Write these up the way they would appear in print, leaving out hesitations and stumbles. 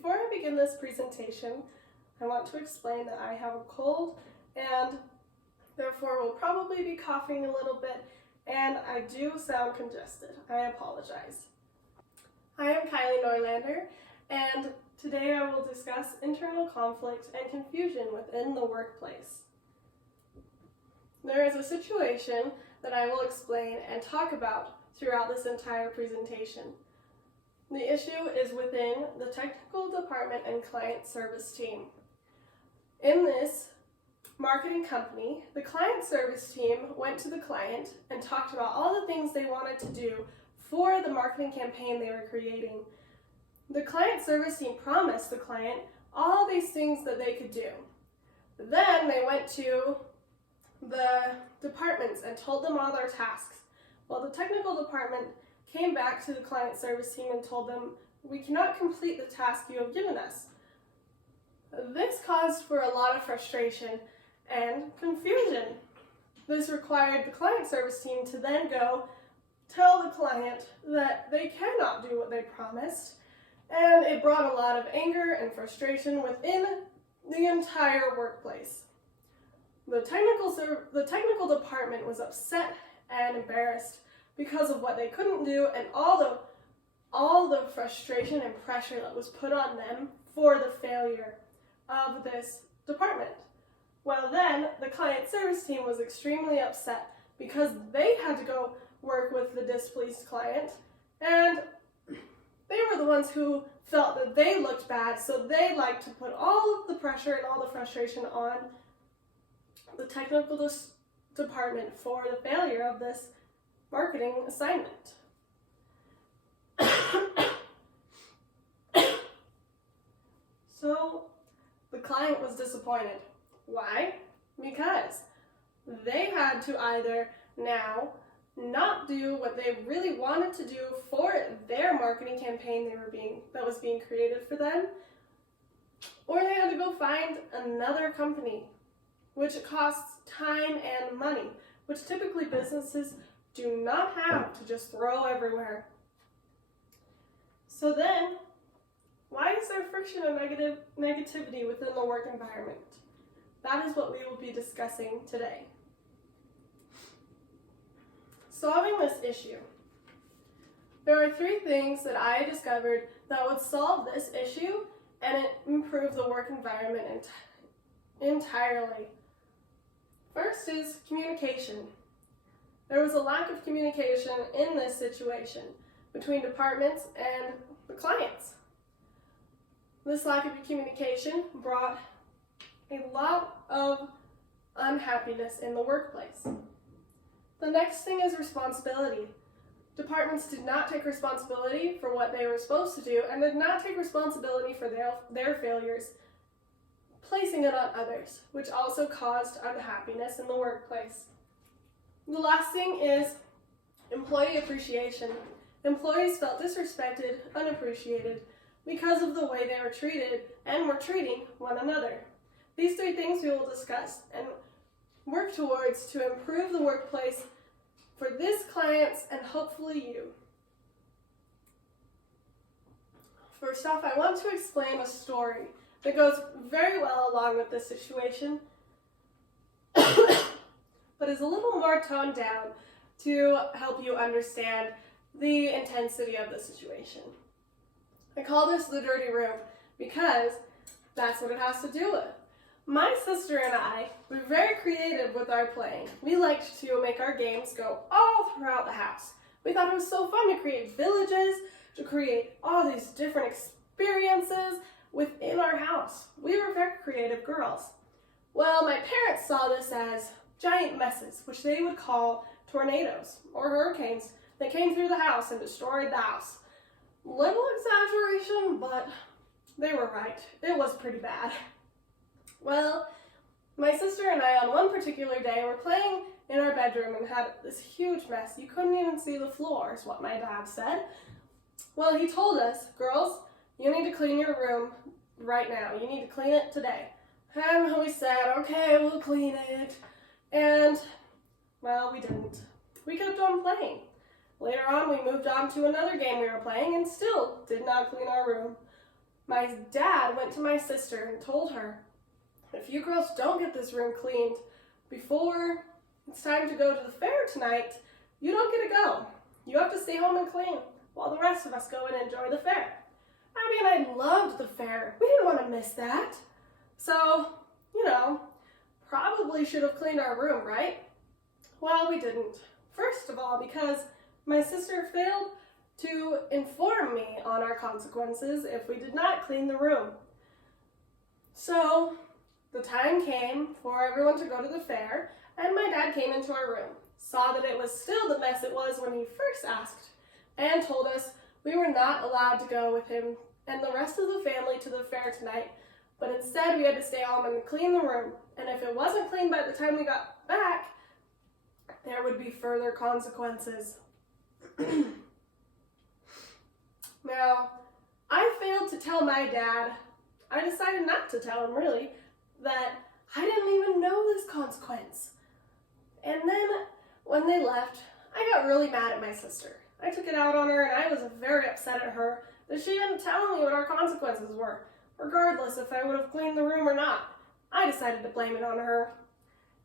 Before I begin this presentation, I want to explain that I have a cold and therefore will probably be coughing a little bit, and I do sound congested. I apologize. I am Kylie Norlander, and today I will discuss internal conflict and confusion within the workplace. There is a situation that I will explain and talk about throughout this entire presentation. The issue is within the technical department and client service team. In this marketing company, the client service team went to the client and talked about all the things they wanted to do for the marketing campaign they were creating. The client service team promised the client all these things that they could do. Then they went to the departments and told them all their tasks. Well, the technical department came back to the client service team and told them, "We cannot complete the task you have given us." This caused for a lot of frustration and confusion. This required the client service team to then go tell the client that they cannot do what they promised, and it brought a lot of anger and frustration within the entire workplace. The technical department was upset and embarrassed because of what they couldn't do and all the frustration and pressure that was put on them for the failure of this department. Well, then the client service team was extremely upset because they had to go work with the displeased client, and they were the ones who felt that they looked bad, so they liked to put all of the pressure and all the frustration on the technical department for the failure of this marketing assignment. So the client was disappointed. Why? Because they had to either now not do what they really wanted to do for their marketing campaign that was being created for them, or they had to go find another company, which costs time and money, which typically businesses do not have to just throw everywhere. So then, why is there friction and negativity within the work environment? That is what we will be discussing today. Solving this issue. There are 3 things that I discovered that would solve this issue and improve the work environment entirely. First is communication. There was a lack of communication in this situation between departments and the clients. This lack of communication brought a lot of unhappiness in the workplace. The next thing is responsibility. Departments did not take responsibility for what they were supposed to do and did not take responsibility for their failures, placing it on others, which also caused unhappiness in the workplace. The last thing is employee appreciation. Employees felt disrespected, unappreciated, because of the way they were treated and were treating one another. These 3 things we will discuss and work towards to improve the workplace for this clients and hopefully you. First off, I want to explain a story that goes very well along with this situation, but is a little more toned down to help you understand the intensity of the situation. I call this the dirty room because that's what it has to do with. My sister and I were very creative with our playing. We liked to make our games go all throughout the house. We thought it was so fun to create villages, to create all these different experiences within our house. We were very creative girls. Well, my parents saw this as giant messes, which they would call tornadoes or hurricanes that came through the house and destroyed the house. Little exaggeration, but they were right. It was pretty bad. Well, my sister and I on one particular day were playing in our bedroom and had this huge mess. You couldn't even see the floor, is what my dad said. Well, he told us, "Girls, you need to clean your room right now. You need to clean it today." And we said, "Okay, we'll clean it." And, well, we didn't. We kept on playing. Later on, we moved on to another game we were playing and still did not clean our room. My dad went to my sister and told her, if you girls don't get this room cleaned before it's time to go to the fair tonight, you don't get to go. You have to stay home and clean while the rest of us go and enjoy the fair. I mean, I loved the fair. We didn't want to miss that. So, probably should have cleaned our room, right? Well, we didn't. First of all, because my sister failed to inform me on our consequences if we did not clean the room. So, the time came for everyone to go to the fair, and my dad came into our room, saw that it was still the mess it was when he first asked, and told us we were not allowed to go with him and the rest of the family to the fair tonight, but instead we had to stay home and clean the room, and if it wasn't cleaned by the time we got back, there would be further consequences. Now, I failed to tell my dad, I decided not to tell him really, that I didn't even know this consequence. And then when they left, I got really mad at my sister. I took it out on her and I was very upset at her that she didn't tell me what our consequences were, regardless if I would have cleaned the room or not. I decided to blame it on her.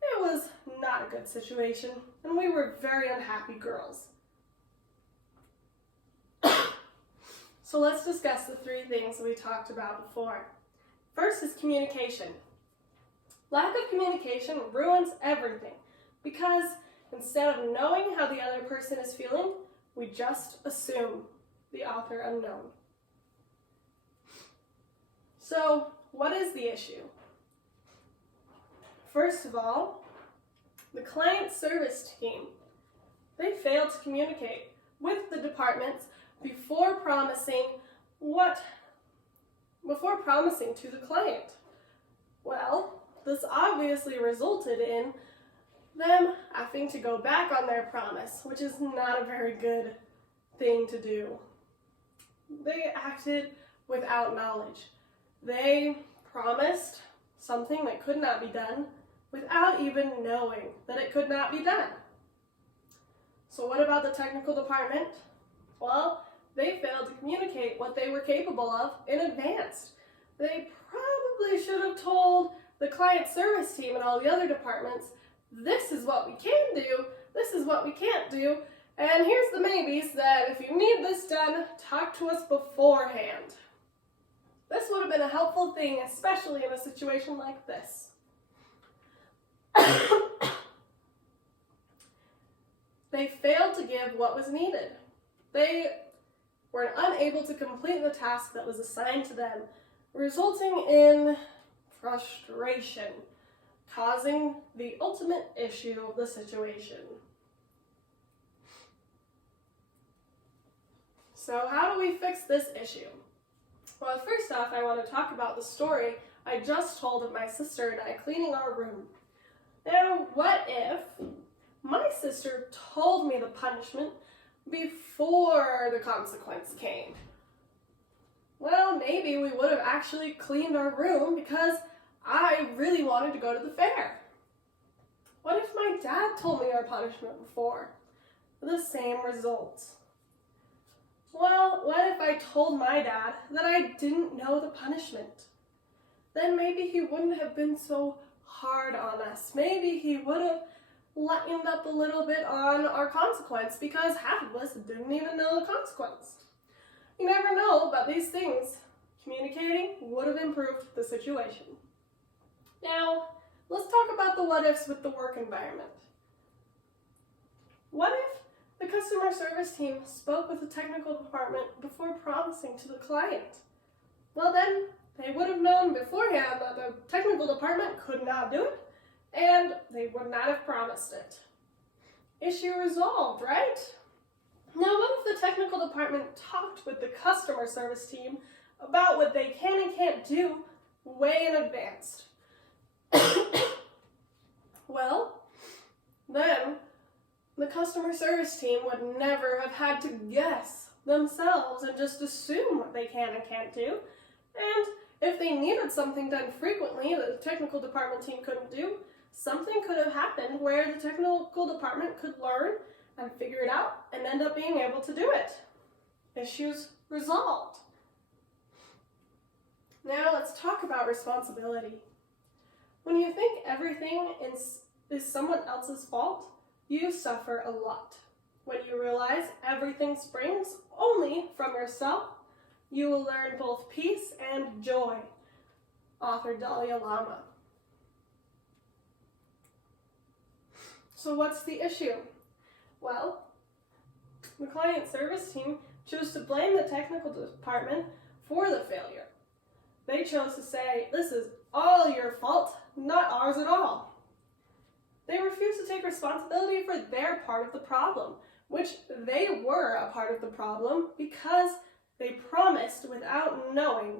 It was not a good situation, and we were very unhappy girls. So let's discuss the 3 things we talked about before. First is communication. Lack of communication ruins everything because instead of knowing how the other person is feeling, we just assume the author unknown. So, what is the issue? First of all, the client service team. They failed to communicate with the departments before promising to the client. Well, this obviously resulted in them having to go back on their promise, which is not a very good thing to do. They acted without knowledge. They promised something that could not be done without even knowing that it could not be done. So what about the technical department? Well, they failed to communicate what they were capable of in advance. They probably should have told the client service team and all the other departments, this is what we can do, this is what we can't do, and here's the maybes that if you need this done, talk to us beforehand. This would have been a helpful thing, especially in a situation like this. They failed to give what was needed. They were unable to complete the task that was assigned to them, resulting in frustration, causing the ultimate issue of the situation. So how do we fix this issue? Well, first off, I want to talk about the story I just told of my sister and I cleaning our room. Now, what if my sister told me the punishment before the consequence came? Well, maybe we would have actually cleaned our room because I really wanted to go to the fair. What if my dad told me our punishment before? The same results. Well, what if I told my dad that I didn't know the punishment? Then maybe he wouldn't have been so hard on us. Maybe he would have lightened up a little bit on our consequence because half of us didn't even know the consequence. You never know, but these things, communicating would have improved the situation. Now, let's talk about the what ifs with the work environment. What if the customer service team spoke with the technical department before promising to the client? Well then, they would have known beforehand that the technical department could not do it, and they would not have promised it. Issue resolved, right? Now what if the technical department talked with the customer service team about what they can and can't do way in advance? Well, then the customer service team would never have had to guess themselves and just assume what they can and can't do. And if they needed something done frequently that the technical department team couldn't do, something could have happened where the technical department could learn and figure it out and end up being able to do it. Issues resolved. let's talk about responsibility. When you think everything is someone else's fault, you suffer a lot. When you realize everything springs only from yourself, you will learn both peace and joy. Author Dalai Lama. So what's the issue? Well, the client service team chose to blame the technical department for the failure. They chose to say, this is all your fault, not ours at all. They refused to take responsibility for their part of the problem, which they were a part of the problem because they promised without knowing.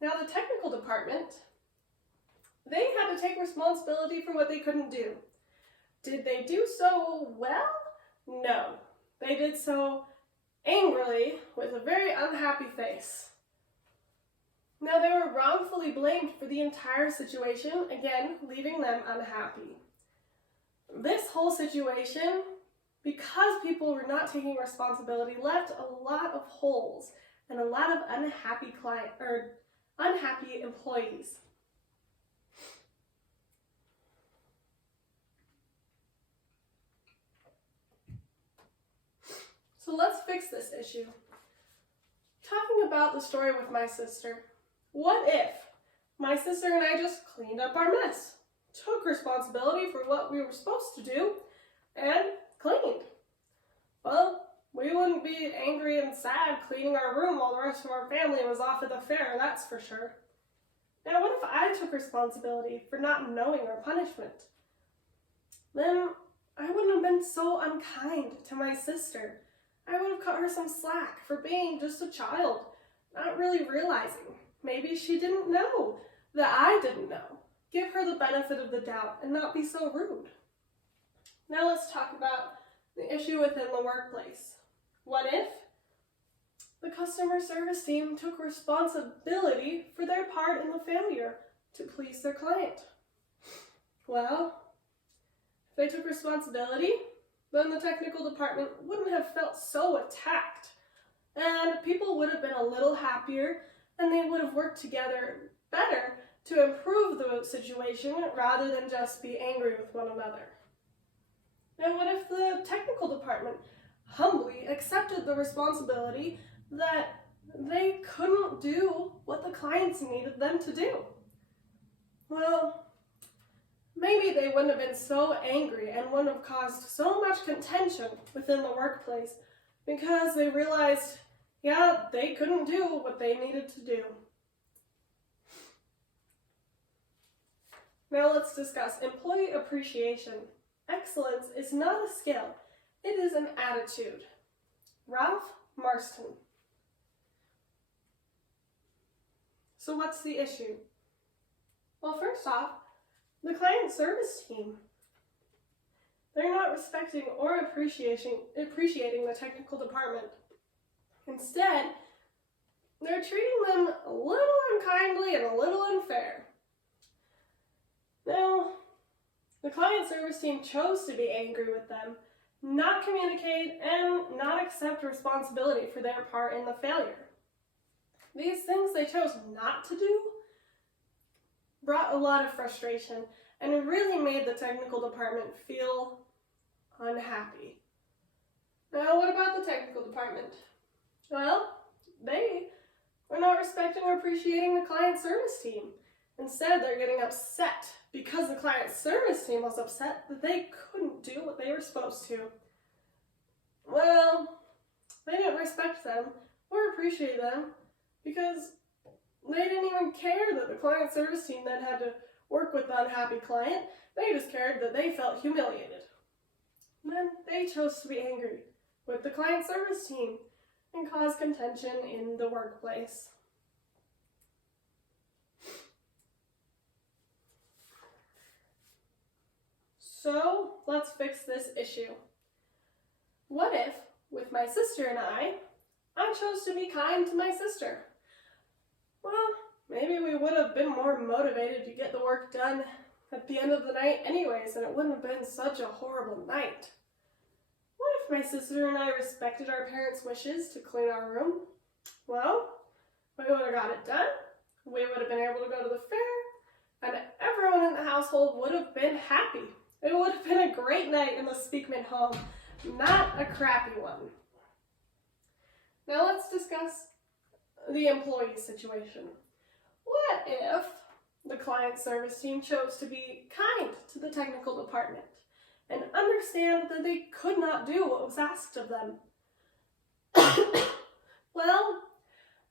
Now the technical department, they had to take responsibility for what they couldn't do. Did they do so well? No. They did so angrily with a very unhappy face. Now they were wrongfully blamed for the entire situation, again, leaving them unhappy. This whole situation, because people were not taking responsibility, left a lot of holes and a lot of unhappy employees. So let's fix this issue. Talking about the story with my sister. What if my sister and I just cleaned up our mess, took responsibility for what we were supposed to do, and cleaned? Well, we wouldn't be angry and sad cleaning our room while the rest of our family was off at the fair, that's for sure. Now, what if I took responsibility for not knowing our punishment? Then I wouldn't have been so unkind to my sister. I would have cut her some slack for being just a child, not really realizing. Maybe she didn't know that I didn't know. Give her the benefit of the doubt and not be so rude. Now let's talk about the issue within the workplace. What if the customer service team took responsibility for their part in the failure to please their client? Well, if they took responsibility, then the technical department wouldn't have felt so attacked, and people would have been a little happier, and they would have worked together better to improve the situation rather than just be angry with one another. Now, what if the technical department humbly accepted the responsibility that they couldn't do what the clients needed them to do? Well, maybe they wouldn't have been so angry and wouldn't have caused so much contention within the workplace because they realized, yeah, they couldn't do what they needed to do. Now let's discuss employee appreciation. Excellence is not a skill, it is an attitude. Ralph Marston. So what's the issue? Well, first off, the client service team. They're not respecting or appreciating the technical department. Instead, they're treating them a little unkindly and a little unfair. Now, the client service team chose to be angry with them, not communicate, and not accept responsibility for their part in the failure. These things they chose not to do brought a lot of frustration and it really made the technical department feel unhappy. Now, what about the technical department? Well, they were not respecting or appreciating the client service team. Instead, they're getting upset because the client service team was upset that they couldn't do what they were supposed to. Well, they didn't respect them or appreciate them because they didn't even care that the client service team then had to work with the unhappy client. They just cared that they felt humiliated. And then they chose to be angry with the client service team and cause contention in the workplace. So let's fix this issue. What if, with my sister and I chose to be kind to my sister? Well, maybe we would have been more motivated to get the work done at the end of the night anyways, and it wouldn't have been such a horrible night. What if my sister and I respected our parents' wishes to clean our room? Well, we would have got it done, We would have been able to go to the fair, and everyone in the household would have been happy. It would have been a great night in the Speakman home, not a crappy one. Now let's discuss the employee situation. What if the client service team chose to be kind to the technical department and understand that they could not do what was asked of them? Well,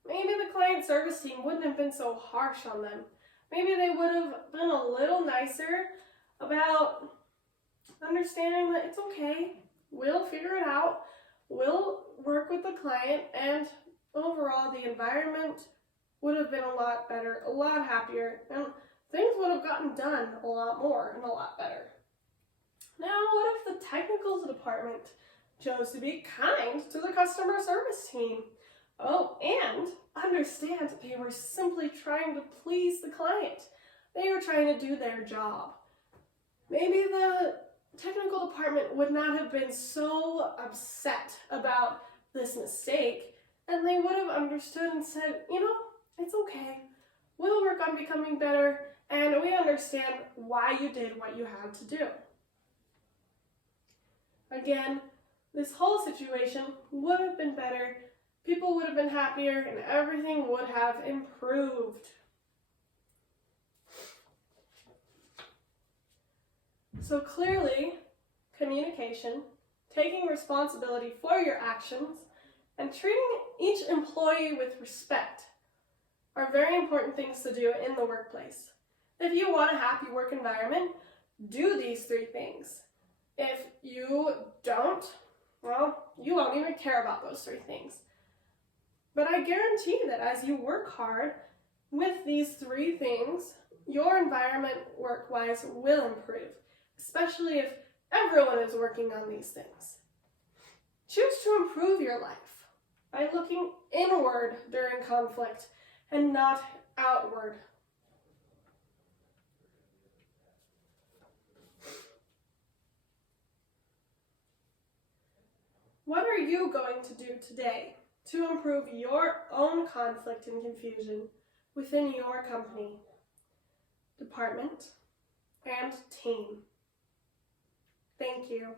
maybe the client service team wouldn't have been so harsh on them. Maybe they would have been a little nicer about understanding that it's okay, we'll figure it out, we'll work with the client, and overall the environment would have been a lot better, a lot happier, and things would have gotten done a lot more and a lot better. Now, what if the technical department chose to be kind to the customer service team? Oh, and understand that they were simply trying to please the client. They were trying to do their job. Maybe the technical department would not have been so upset about this mistake, and they would have understood and said, it's okay. We'll work on becoming better, and we understand why you did what you had to do. Again, this whole situation would have been better, people would have been happier, and everything would have improved. So clearly, communication, taking responsibility for your actions, and treating each employee with respect are very important things to do in the workplace. If you want a happy work environment, do these 3 things. If you don't, well, you won't even care about those 3 things. But I guarantee that as you work hard with these 3 things, your environment work-wise will improve, especially if everyone is working on these things. Choose to improve your life by looking inward during conflict and not outward. What are you going to do today to improve your own conflict and confusion within your company, department, and team? Thank you.